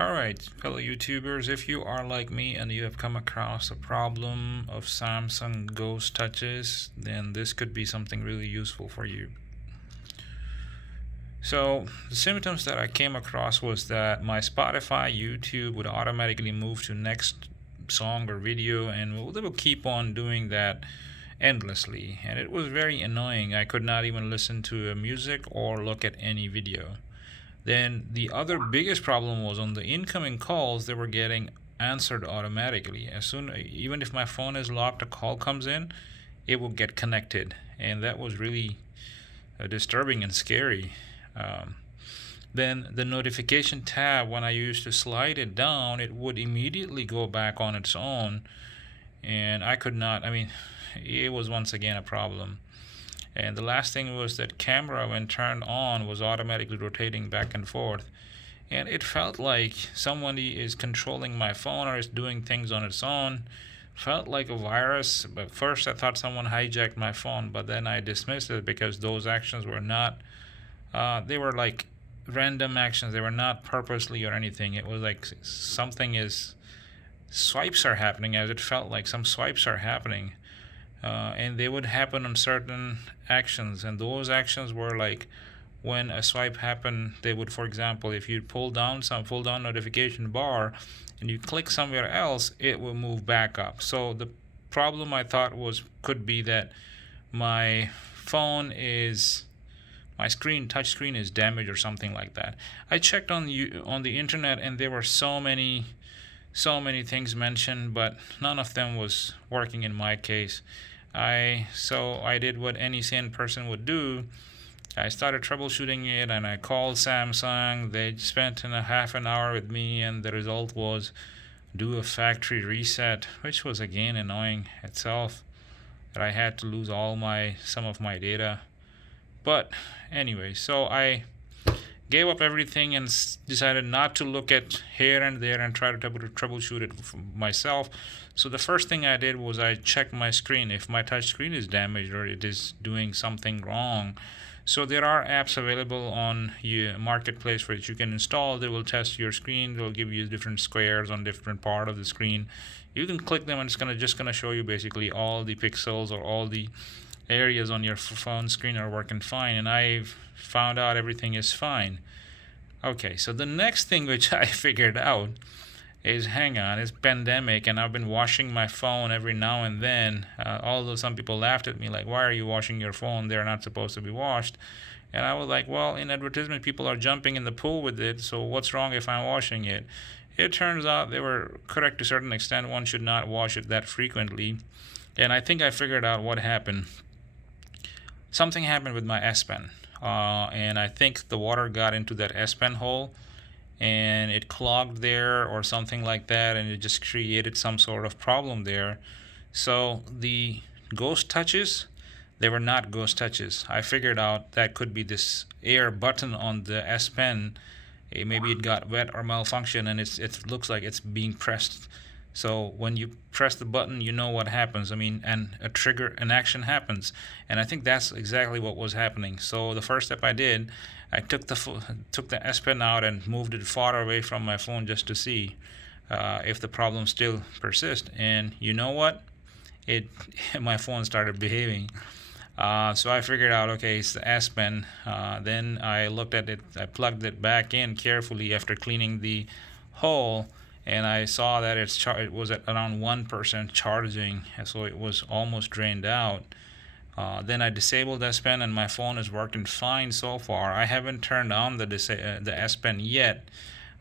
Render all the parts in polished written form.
Alright, fellow YouTubers, if you are like me and you have come across a problem of Samsung Ghost Touches, then this could be something really useful for you. So, the symptoms that I came across was that my Spotify, YouTube would automatically move to next song or video, and they will keep on doing that endlessly. And it was very annoying. I could not even listen to a music or look at any video. Then the other biggest problem was on the incoming calls, they were getting answered automatically. Even if my phone is locked, a call comes in, it will get connected, and that was really disturbing and scary. Um, then the notification tab, when I used to slide it down, it would immediately go back on its own, and I could not. I mean, it was once again a problem. And the last thing was that camera, when turned on, was automatically rotating back and forth. And it felt like somebody is controlling my phone or is doing things on its own. Felt like a virus. But first I thought someone hijacked my phone, but then I dismissed it because those actions were not, they were like random actions. They were not purposely or anything. It was like swipes are happening, as it felt like some swipes are happening. And they would happen on certain actions, and those actions were like when a swipe happened, they would, for example, if you pull down notification bar and you click somewhere else, it will move back up. So the problem I thought was could be that my phone is touch screen is damaged or something like that. I checked on the internet, and there were so many things mentioned, but none of them was working in my case. I did what any sane person would do. I started troubleshooting it, and I called Samsung. They spent a half an hour with me, and the result was do a factory reset, which was again annoying itself. That I had to lose some of my data. But anyway, so I gave up everything and decided not to look at here and there and try to troubleshoot it myself. So the first thing I did was I checked my screen if my touch screen is damaged or it is doing something wrong. So there are apps available on your marketplace which you can install. They will test your screen. They will give you different squares on different part of the screen. You can click them, and it's gonna show you basically all the pixels or all the areas on your phone screen are working fine, and I've found out everything is fine. Okay, so the next thing which I figured out is, hang on, it's pandemic, and I've been washing my phone every now and then. Although some people laughed at me, like, why are you washing your phone? They're not supposed to be washed. And I was like, well, in advertisement, people are jumping in the pool with it, so what's wrong if I'm washing it? It turns out they were correct to a certain extent. One should not wash it that frequently. And I think I figured out what happened. Something happened with my S Pen, and I think the water got into that S Pen hole, and it clogged there or something like that, and it just created some sort of problem there. So the ghost touches, they were not ghost touches. I figured out that could be this air button on the S Pen. Maybe it got wet or malfunction, and it looks like it's being pressed. So when you press the button, you know what happens. I mean, and an action happens, and I think that's exactly what was happening. So the first step I did, I took the S Pen out and moved it far away from my phone just to see if the problem still persists. And you know what? It my phone started behaving. So I figured out, okay, it's the S Pen. Then I looked at it. I plugged it back in carefully after cleaning the hole, and I saw that it was at around 1% charging, so it was almost drained out. Then I disabled S Pen, and my phone is working fine so far. I haven't turned on the S Pen yet.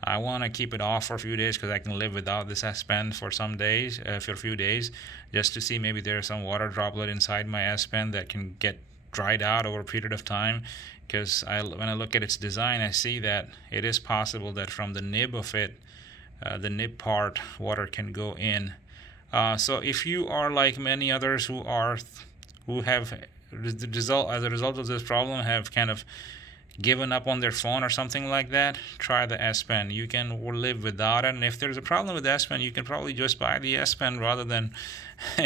I want to keep it off for a few days because I can live without this S Pen for for a few days, just to see maybe there's some water droplet inside my S Pen that can get dried out over a period of time. Because when I look at its design, I see that it is possible that from the nib of it, the nib part, water can go in. So if you are like many others who have as a result of this problem have kind of given up on their phone or something like that, try the S Pen. You can live without it. And if there's a problem with S Pen, you can probably just buy the S Pen rather than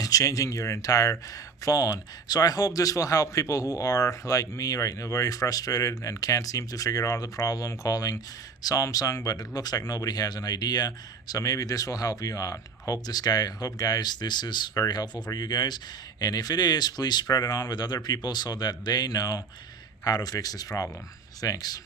changing your entire phone. So I hope this will help people who are like me right now, very frustrated and can't seem to figure out the problem calling Samsung, but it looks like nobody has an idea. So maybe this will help you out. Hope guys, this is very helpful for you guys. And if it is, please spread it on with other people so that they know how to fix this problem. Thanks.